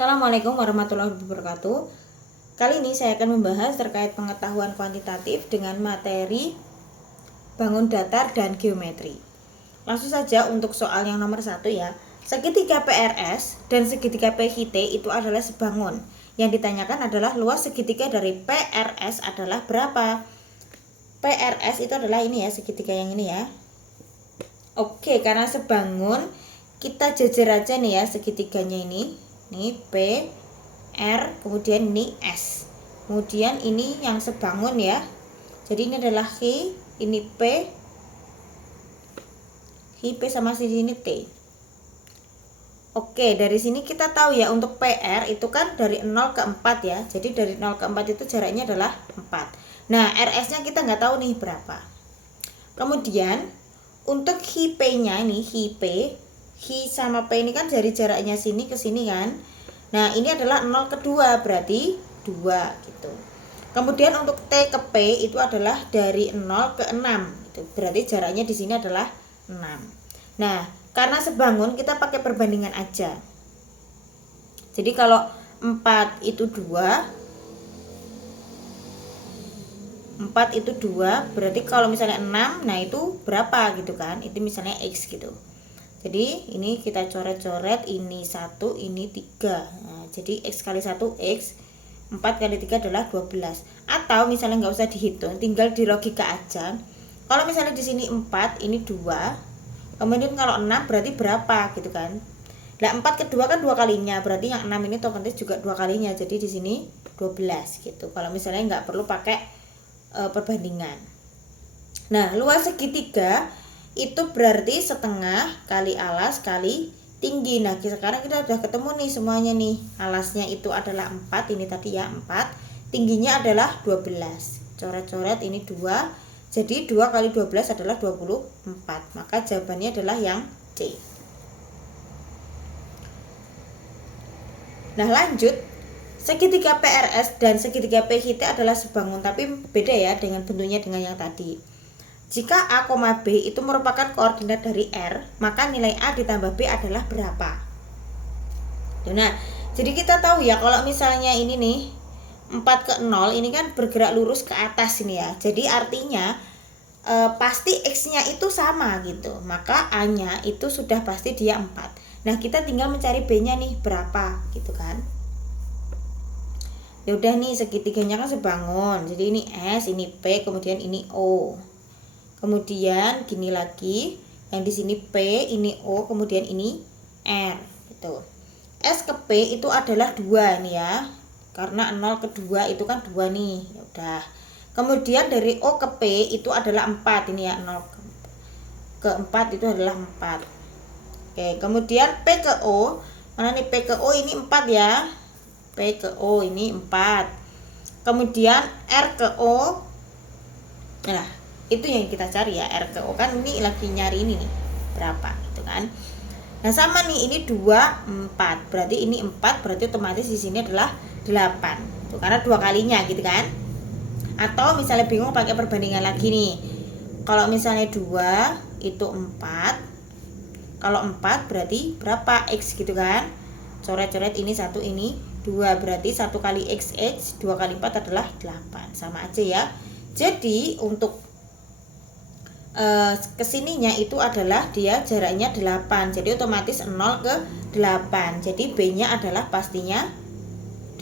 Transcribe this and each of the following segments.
Assalamualaikum warahmatullahi wabarakatuh. Kali ini saya akan membahas terkait pengetahuan kuantitatif dengan materi bangun datar dan geometri. Langsung saja untuk soal yang nomor 1 ya. Segitiga PRS dan segitiga PHT itu adalah sebangun. Yang ditanyakan adalah luas segitiga dari PRS adalah berapa? PRS itu adalah ini ya, segitiga yang ini ya. Oke, karena sebangun kita jejer aja nih ya segitiganya ini. Ini P, R, kemudian ini S. Kemudian ini yang sebangun ya. Jadi ini adalah H, ini P sama sini T. Oke, dari sini kita tahu ya untuk PR itu kan dari 0 ke 4 ya. Jadi dari 0 ke 4 itu jaraknya adalah 4. Nah, RS-nya kita nggak tahu nih berapa. Kemudian untuk P-nya ini, Hi sama P ini kan dari jaraknya sini ke sini kan. Nah, ini adalah 0 ke 2, berarti 2 gitu. Kemudian untuk T ke P itu adalah dari 0 ke 6 gitu. Berarti jaraknya di sini adalah 6. Nah, karena sebangun kita pakai perbandingan aja. Jadi kalau 4 itu 2, 4 itu 2, berarti kalau misalnya 6, nah itu berapa gitu kan. Itu misalnya X gitu. Jadi ini kita coret-coret, ini 1, ini 3. Nah, jadi X kali 1 X, 4 kali 3 adalah 12. Atau misalnya nggak usah dihitung, tinggal di logika aja. Kalau misalnya di sini 4, ini 2. Kemudian kalau 6 berarti berapa gitu kan. Nah, 4 ke 2 kan 2 kalinya, berarti yang 6 ini otomatis juga 2 kalinya. Jadi di sini 12 gitu. Kalau misalnya nggak perlu pakai perbandingan. Nah, luas segitiga itu berarti setengah kali alas kali tinggi. Nah, sekarang kita udah ketemu nih semuanya nih. Alasnya itu adalah 4, ini tadi ya 4. Tingginya adalah 12. Coret-coret ini 2. Jadi 2 kali 12 adalah 24. Maka jawabannya adalah yang C. Nah, lanjut. Segitiga PRS dan segitiga PHT adalah sebangun, tapi beda ya dengan bentuknya dengan yang tadi. Jika A, B itu merupakan koordinat dari R, maka nilai A ditambah B adalah berapa? Nah, jadi kita tahu ya kalau misalnya ini nih 4 ke 0 ini kan bergerak lurus ke atas ini ya. Jadi artinya pasti X-nya itu sama gitu. Maka A-nya itu sudah pasti dia 4. Nah, kita tinggal mencari B-nya nih berapa gitu kan. Ya udah nih segitiganya kan sebangun. Jadi ini S, ini P, kemudian ini O. Kemudian gini lagi, yang di sini P, ini O, kemudian ini R gitu. S ke P itu adalah 2 nih ya. Karena 0 ke 2 itu kan 2 nih. Ya udah. Kemudian dari O ke P itu adalah 4 ini ya, 0 ke 4 itu adalah 4. Oke, kemudian P ke O, mana nih P ke O ini 4 ya. P ke O ini 4. Kemudian R ke O. Nah, itu yang kita cari ya, R ke O kan ini lagi nyari ini nih berapa gitu kan. Nah, sama nih ini 2 4, berarti ini 4, berarti otomatis di sini adalah 8 tuh, karena 2 kalinya gitu kan. Atau misalnya bingung pakai perbandingan lagi nih, kalau misalnya 2 itu 4, kalau 4 berarti berapa X gitu kan. Coret-coret ini 1, ini 2, berarti 1 kali X, 2 kali 4 adalah 8, sama aja ya. Jadi untuk kesininya itu adalah dia jaraknya 8, jadi otomatis 0 ke 8. Jadi B nya adalah pastinya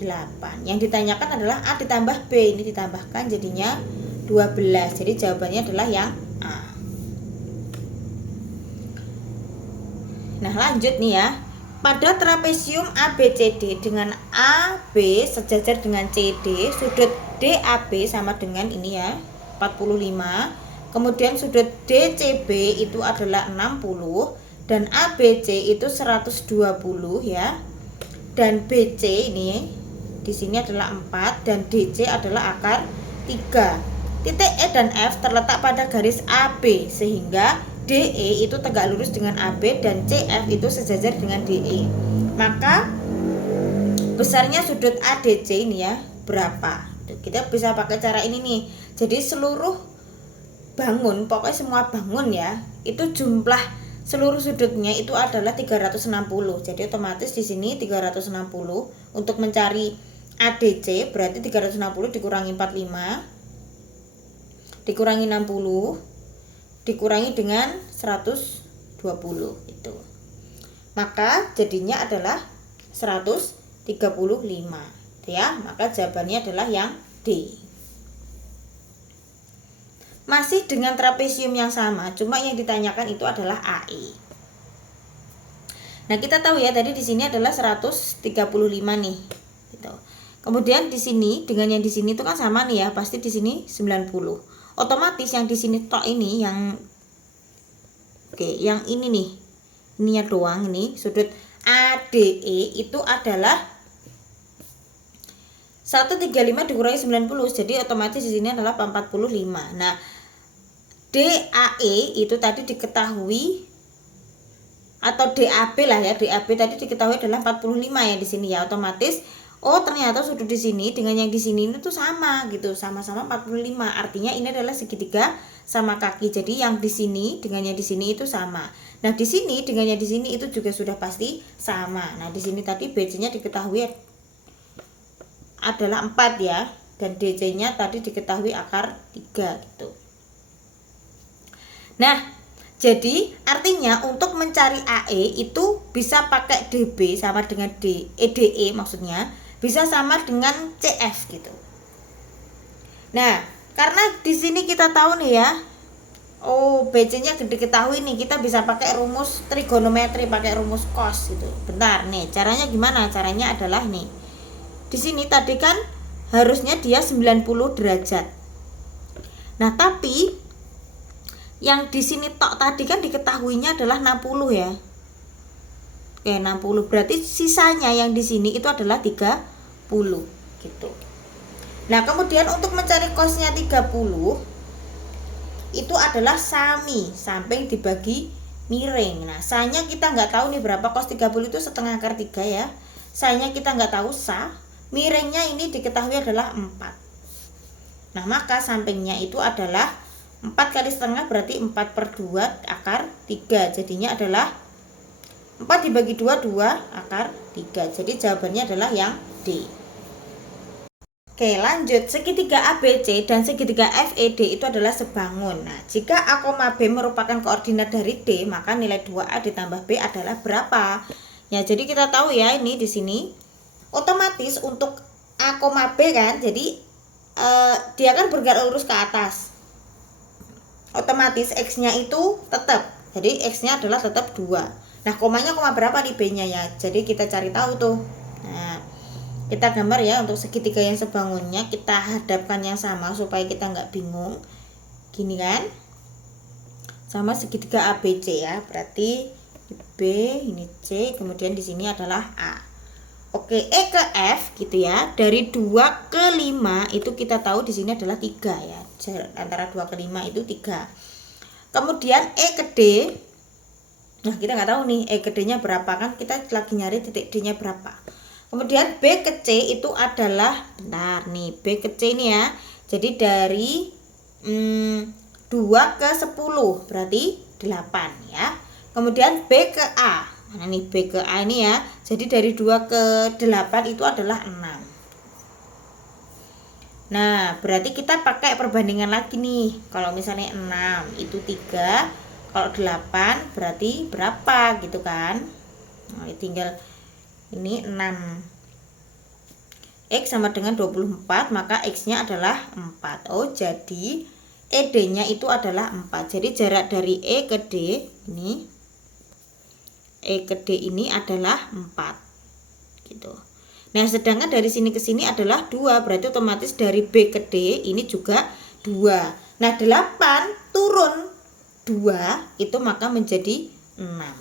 8. Yang ditanyakan adalah A ditambah B, ini ditambahkan jadinya 12. Jadi jawabannya adalah yang A. Nah, lanjut nih ya. Pada trapesium ABCD dengan AB sejajar dengan CD, sudut DAB sama dengan ini ya, 45. Kemudian sudut DCB itu adalah 60 dan ABC itu 120 ya. Dan BC ini di sini adalah 4 dan DC adalah akar 3. Titik E dan F terletak pada garis AB sehingga DE itu tegak lurus dengan AB dan CF itu sejajar dengan DE. Maka besarnya sudut ADC ini ya berapa? Kita bisa pakai cara ini nih. Jadi seluruh bangun, pokoknya semua bangun ya, itu jumlah seluruh sudutnya itu adalah 360. Jadi otomatis di sini 360 untuk mencari ADC berarti 360 dikurangi 45 dikurangi 60 dikurangi dengan 120 itu. Maka jadinya adalah 135 ya. Maka jawabannya adalah yang D. Masih dengan trapesium yang sama, cuma yang ditanyakan itu adalah AE. Nah, kita tahu ya tadi di sini adalah 135 nih. Gitu. Kemudian di sini dengan yang di sini itu kan sama nih ya, pasti di sini 90. Otomatis yang di sini tok ini yang yang ini nih. Ininya doang ini sudut ADE itu adalah 135 dikurangi 90. Jadi otomatis di sini adalah 45. Nah, DAE itu tadi diketahui atau DAB lah ya, DAB tadi diketahui adalah 45 ya di sini ya. Otomatis ternyata sudut di sini dengan yang di sini itu sama gitu, sama-sama 45. Artinya ini adalah segitiga sama kaki. Jadi yang di sini dengan yang di sini itu sama. Nah, di sini dengan yang di sini itu juga sudah pasti sama. Nah, di sini tadi BC-nya diketahui adalah 4 ya, dan DC-nya tadi diketahui akar 3 gitu. Nah, jadi artinya untuk mencari AE itu bisa pakai DB sama dengan DE maksudnya, bisa sama dengan CF gitu. Nah, karena di sini kita tahu nih ya, BC-nya diketahui nih, kita bisa pakai rumus trigonometri, pakai rumus cos gitu. Bentar nih, caranya gimana? Caranya adalah nih. Di sini tadi kan harusnya dia 90 derajat. Nah, tapi yang di sini tok tadi kan diketahuinya adalah 60 ya. Oke, 60 berarti sisanya yang di sini itu adalah 30 gitu. Nah, kemudian untuk mencari cosnya 30 itu adalah sami samping dibagi miring. Nah, sanya kita nggak tahu nih berapa, cos 30 itu setengah akar 3 ya. Sanya kita nggak tahu sa, miringnya ini diketahui adalah 4. Nah, maka sampingnya itu adalah 4 kali setengah berarti 4/2 akar 3. Jadinya adalah 4 dibagi 2, 2 akar 3. Jadi jawabannya adalah yang D. Oke, lanjut. Segitiga ABC dan segitiga FED itu adalah sebangun. Nah, jika A, B merupakan koordinat dari D, maka nilai 2A ditambah B adalah berapa? Ya, jadi kita tahu ya ini di sini otomatis untuk A, B kan, jadi dia kan bergerak lurus ke atas. Otomatis X-nya itu tetap. Jadi X-nya adalah tetap 2. Nah, komanya koma berapa di B-nya ya? Jadi kita cari tahu tuh. Nah, kita gambar ya untuk segitiga yang sebangunnya, kita hadapkan yang sama supaya kita nggak bingung. Gini kan? Sama segitiga ABC ya. Berarti B, ini C, kemudian di sini adalah A. Oke, E ke F gitu ya. Dari 2 ke 5 itu kita tahu di sini adalah 3 ya. Antara 2 ke 5 itu 3. Kemudian E ke D. Nah, kita nggak tahu nih E ke D-nya berapa, kan kita lagi nyari titik D-nya berapa. Kemudian B ke C itu adalah, bentar nih, B ke C ini ya. Jadi dari 2 ke 10 berarti 8 ya. Kemudian B ke A. Nah, ini B ke A ini ya. Jadi dari 2 ke 8 itu adalah 6. Nah, berarti kita pakai perbandingan lagi nih. Kalau misalnya 6 itu 3, kalau 8 berarti berapa gitu kan. Nah, tinggal ini 6. X sama dengan 24, maka X-nya adalah 4. Oh, jadi ED-nya itu adalah 4. Jadi jarak dari E ke D ini, E ke D ini adalah 4 gitu. Nah, sedangkan dari sini ke sini adalah 2, berarti otomatis dari B ke D ini juga 2. Nah, 8 turun 2 itu maka menjadi 6.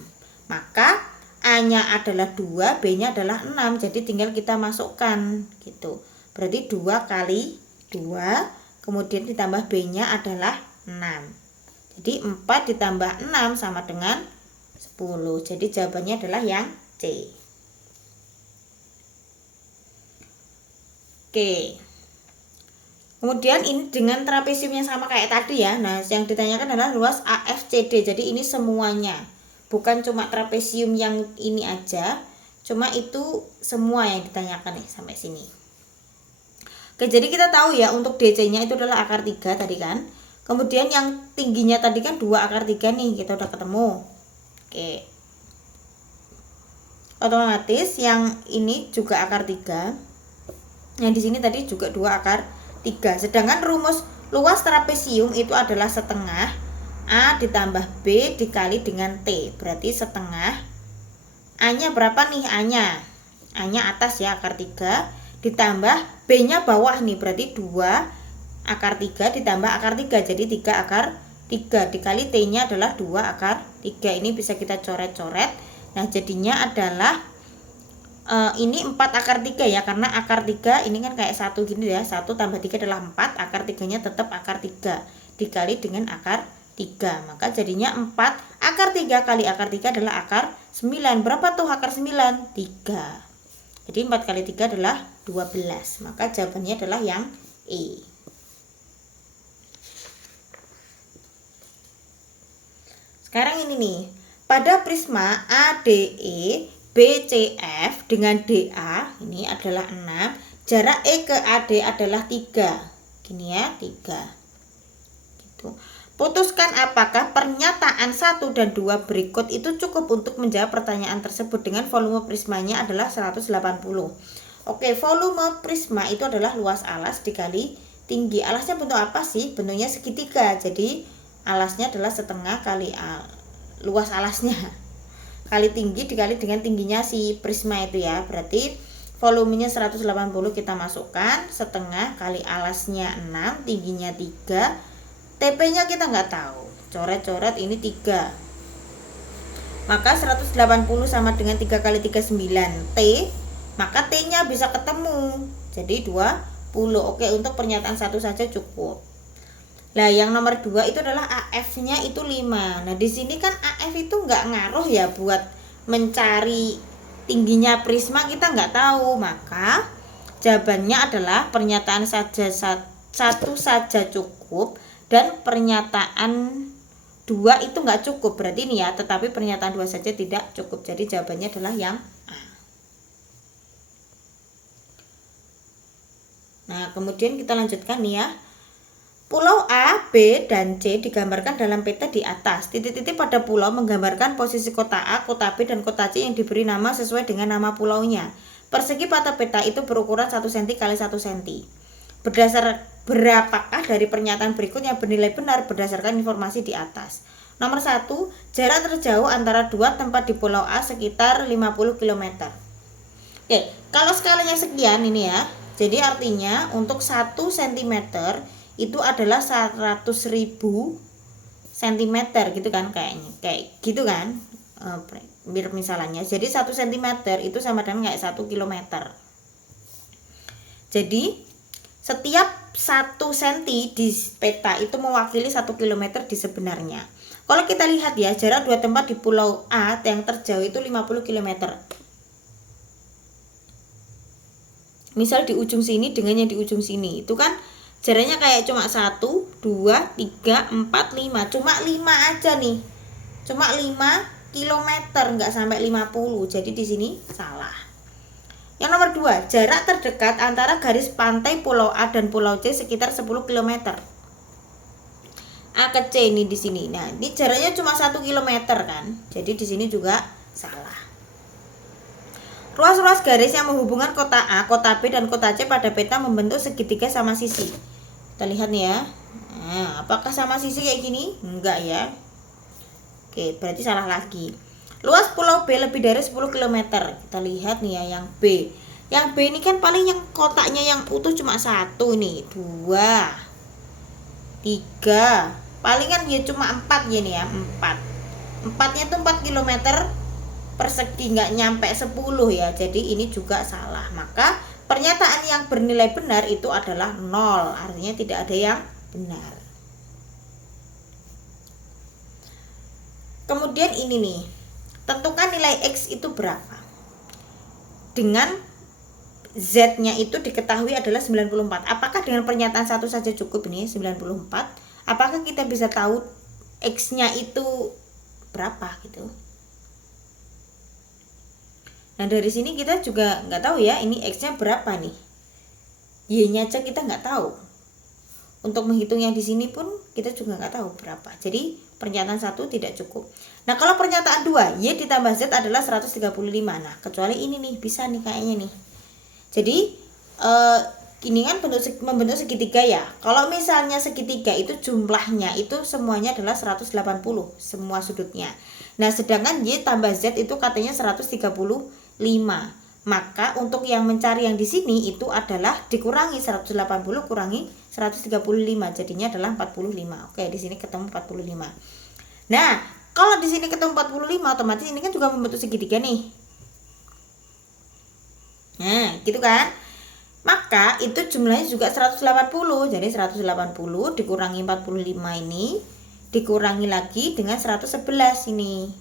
Maka A-nya adalah 2, B-nya adalah 6. Jadi tinggal kita masukkan gitu. Berarti 2 kali 2, kemudian ditambah B-nya adalah 6. Jadi 4 ditambah 6 sama dengan 10. Jadi jawabannya adalah yang C. Oke. Kemudian ini dengan trapesium yang sama kayak tadi ya. Nah, yang ditanyakan adalah ruas AFCD. Jadi ini semuanya. bukan cuma trapesium yang ini aja, cuma itu semua yang ditanyakan nih sampai sini. Oke, jadi kita tahu ya untuk DC-nya itu adalah akar 3 tadi kan. Kemudian yang tingginya tadi kan 2 akar 3 nih, kita udah ketemu. Oke. Otomatis yang ini juga akar 3. Yang di sini tadi juga 2 akar 3. Sedangkan rumus luas trapesium itu adalah setengah A ditambah B dikali dengan T. Berarti setengah A-nya berapa nih? A-nya atas ya, akar 3 ditambah B-nya bawah nih. Berarti 2 akar 3 ditambah akar 3. Jadi 3 akar 3 dikali T-nya adalah 2 akar 3. Ini bisa kita coret-coret. Nah, jadinya adalah ini 4 akar 3 ya, karena akar 3 ini kan kayak 1 gini ya. 1 tambah 3 adalah 4, akar 3-nya tetap akar 3 dikali dengan akar 3. Maka jadinya 4 akar 3 kali akar 3 adalah akar 9. Berapa tuh akar 9? 3. Jadi 4 kali 3 adalah 12. Maka jawabannya adalah yang E. Sekarang ini nih, pada prisma ADE BCF dengan DA ini adalah 6, jarak E ke AD adalah 3. Gini ya, 3. Gitu. Putuskan apakah pernyataan 1 dan 2 berikut itu cukup untuk menjawab pertanyaan tersebut dengan volume prismanya adalah 180. Oke, volume prisma itu adalah luas alas dikali tinggi. Alasnya bentuk apa sih? Bentuknya segitiga. Jadi alasnya adalah setengah kali luas alasnya kali tinggi dikali dengan tingginya si prisma itu ya. Berarti volumenya 180 kita masukkan, setengah kali alasnya 6, tingginya 3, TP-nya kita nggak tahu, coret-coret ini 3. Maka 180 sama dengan 3 kali 3 9 T, maka T-nya bisa ketemu, jadi 20. Oke, untuk pernyataan 1 saja cukup. Nah, yang nomor 2 itu adalah AF-nya itu 5. Nah, di sini kan AF itu nggak ngaruh ya buat mencari tingginya prisma, kita nggak tahu. Maka jawabannya adalah pernyataan satu saja cukup dan pernyataan 2 itu nggak cukup. Berarti ini ya, tetapi pernyataan 2 saja tidak cukup. Jadi jawabannya adalah yang A. Nah, kemudian kita lanjutkan nih ya. Pulau A, B, dan C digambarkan dalam peta di atas. Titik-titik pada pulau menggambarkan posisi kota A, kota B, dan kota C yang diberi nama sesuai dengan nama pulaunya. Persegi pada peta itu berukuran 1 cm x 1 cm. Berdasar berapakah dari pernyataan berikut yang bernilai benar berdasarkan informasi di atas? Nomor 1, jarak terjauh antara dua tempat di Pulau A sekitar 50 km. Oke, kalau skalanya sekian ini ya. Jadi artinya untuk 1 cm itu adalah 100.000 cm gitu kan, kayaknya kayak gitu kan, mirip misalnya. Jadi 1 cm itu sama dengan kayak 1 km. Jadi setiap 1 cm di peta itu mewakili 1 km di sebenarnya. Kalau kita lihat ya, jarak dua tempat di Pulau A yang terjauh itu 50 km. Misal di ujung sini dengan yang di ujung sini itu kan jaraknya kayak cuma 1, 2, 3, 4, 5. Cuma 5 aja nih. Cuma 5 km, nggak sampai 50. Jadi di sini salah. Yang nomor 2, jarak terdekat antara garis pantai Pulau A dan Pulau C sekitar 10 km. A ke C ini di sini. Nah, ini jaraknya cuma 1 km kan. Jadi di sini juga salah. Ruas-ruas garis yang menghubungkan kota A, kota B, dan kota C pada peta membentuk segitiga sama sisi. Kita lihat nih ya. Nah, apakah sama sisi kayak gini? Enggak ya. Oke, berarti salah lagi. Luas Pulau B lebih dari 10 km. Kita lihat nih ya yang B. Yang B ini kan paling yang kotaknya yang utuh cuma 1 nih. 2, 3. Paling kan ya cuma 4 ya nih ya. 4. 4-nya tuh 4 km persegi, nggak nyampe 10 ya. Jadi ini juga salah. Maka pernyataan yang bernilai benar itu adalah 0. Artinya tidak ada yang benar. Kemudian ini nih, tentukan nilai X itu berapa dengan Z-nya itu diketahui adalah 94. Apakah dengan pernyataan 1 saja cukup ini 94? Apakah kita bisa tahu X-nya itu berapa gitu? Nah dari sini kita juga nggak tahu ya ini X-nya berapa nih. Y-nya aja kita nggak tahu. Untuk menghitung yang di sini pun kita juga nggak tahu berapa. Jadi pernyataan 1 tidak cukup. Nah kalau pernyataan 2, Y ditambah Z adalah 135. Nah kecuali ini nih, bisa nih kayaknya nih. Jadi ini kan membentuk segitiga ya. Kalau misalnya segitiga itu jumlahnya itu semuanya adalah 180 semua sudutnya. Nah sedangkan Y tambah Z itu katanya 135. Maka untuk yang mencari yang di sini itu adalah dikurangi 180 kurangi 135, jadinya adalah 45. Oke, di sini ketemu 45. Nah, kalau di sini ketemu 45 otomatis ini kan juga membentuk segitiga nih. Nah, gitu kan? Maka itu jumlahnya juga 180. Jadi 180 dikurangi 45 ini dikurangi lagi dengan 111 ini.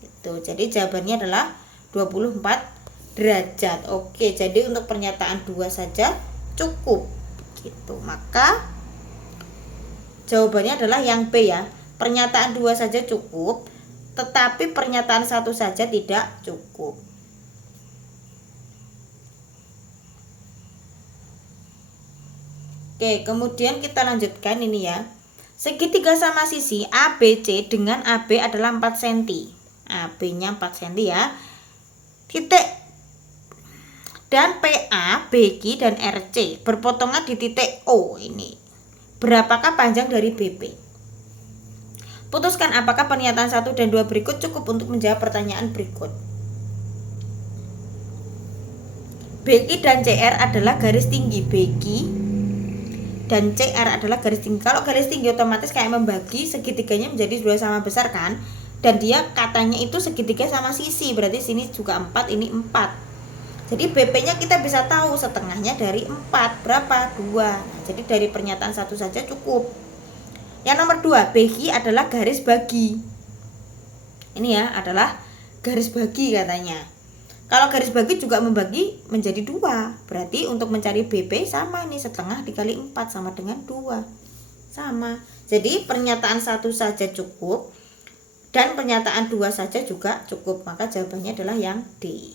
Gitu. Jadi jawabannya adalah 24 derajat. Oke, jadi untuk pernyataan 2 saja cukup. Gitu. Maka jawabannya adalah yang B ya. Pernyataan 2 saja cukup, tetapi pernyataan 1 saja tidak cukup. Oke, kemudian kita lanjutkan ini ya. Segitiga sama sisi ABC dengan AB adalah 4 cm. AB-nya 4 cm ya. Titik dan PA, BQ dan RC berpotongan di titik O ini. Berapakah panjang dari BP? Putuskan apakah pernyataan 1 dan 2 berikut cukup untuk menjawab pertanyaan berikut. BQ dan CR adalah garis tinggi. BQ dan CR adalah garis tinggi. Kalau garis tinggi otomatis kayak membagi segitiganya menjadi 2 sama besar kan. Dan dia katanya itu segitiga sama sisi. Berarti sini juga 4, ini 4. Jadi BP-nya kita bisa tahu setengahnya dari 4. Berapa? 2. Nah, jadi dari pernyataan 1 saja cukup. Yang nomor 2, BQ adalah garis bagi. Ini ya adalah garis bagi katanya. Kalau garis bagi juga membagi menjadi 2. Berarti untuk mencari BP sama nih, setengah dikali 4 sama dengan 2. Sama. Jadi pernyataan 1 saja cukup dan pernyataan 2 saja juga cukup. Maka jawabannya adalah yang D.